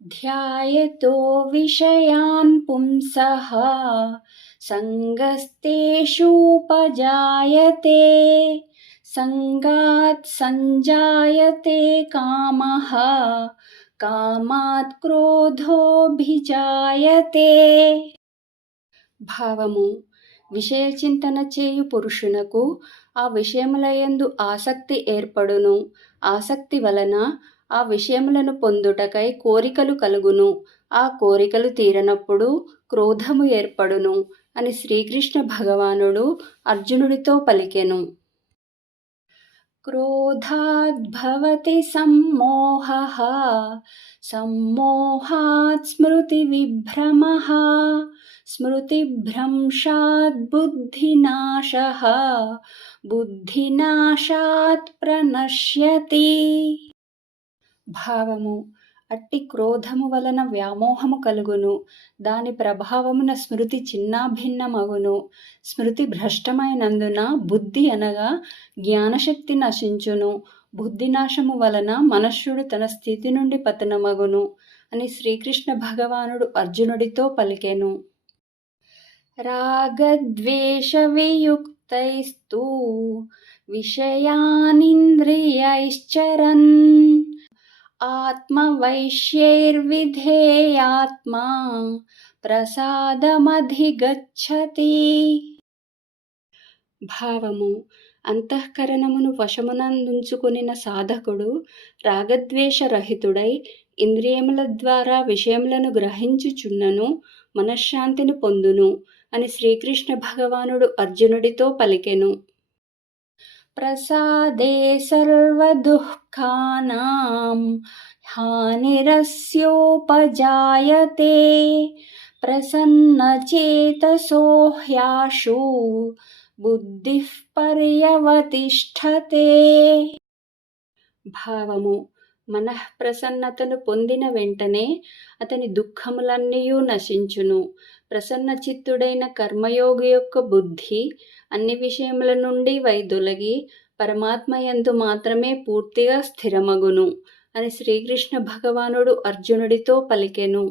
ధ్యాయతో విషయాన్ పుంసః సంగస్తేషూపజాయతే సంగాత్ సంజాయతే కామః కామాత్ క్రోధోభిజాయతే. భావము: విషయ చింతన చేయు పురుషునకు ఆ విషయములయందు ఆసక్తి ఏర్పడును. ఆసక్తి వలన ఆ విషయములను పొందుటకై కోరికలు కలుగును. ఆ కోరికలు తీరనప్పుడు క్రోధము ఏర్పడును అని శ్రీకృష్ణ భగవానుడు అర్జునుడితో పలికెను. క్రోధాద్భవతి సమ్మోహః సమ్మోహాత్ స్మృతివిభ్రమః స్మృతిభ్రంశాత్ బుద్ధినాశః బుద్ధినాశాత్ ప్రణశ్యతి. భావము: అట్టి క్రోధము వలన వ్యామోహము కలుగును. దాని ప్రభావమున స్మృతి చిన్నాభిన్నమగును. స్మృతి భ్రష్టమైనందున బుద్ధి అనగా జ్ఞానశక్తి నశించును. బుద్ధినాశము వలన మనుష్యుడు తన స్థితి నుండి పతనమగును అని శ్రీకృష్ణ భగవానుడు అర్జునుడితో పలికెను. రాగద్వేష వియుక్తైస్తు విషయానింద్రియైశ్చరన్ ఆత్మవైశ్యైర్విధేయాత్మా ప్రసాదమధిగచ్చతి. భావము: అంతఃకరణమును వశమునందుంచుకొనిన సాధకుడు రాగద్వేషరహితుడై ఇంద్రియముల ద్వారా విషయములను గ్రహించుచున్నను మనశ్శాంతిని పొందును అని శ్రీకృష్ణ భగవానుడు అర్జునుడితో పలికెను. ప్రసాదే సర్వదుఃఖానాం హానిరస్యోపజాయతే ప్రసన్నచేతసో హ్యాశు బుద్ధిః పర్యవతిష్ఠతే. భావము: మనఃప్రసన్నతను పొందిన వెంటనే అతని దుఃఖములన్నీయూ నశించును. ప్రసన్న చిత్తుడైన కర్మయోగి యొక్క బుద్ధి అన్ని విషయముల నుండి వైదొలగి పరమాత్మయందు మాత్రమే పూర్తిగా స్థిరమగును అని శ్రీకృష్ణ భగవానుడు అర్జునుడితో పలికెను.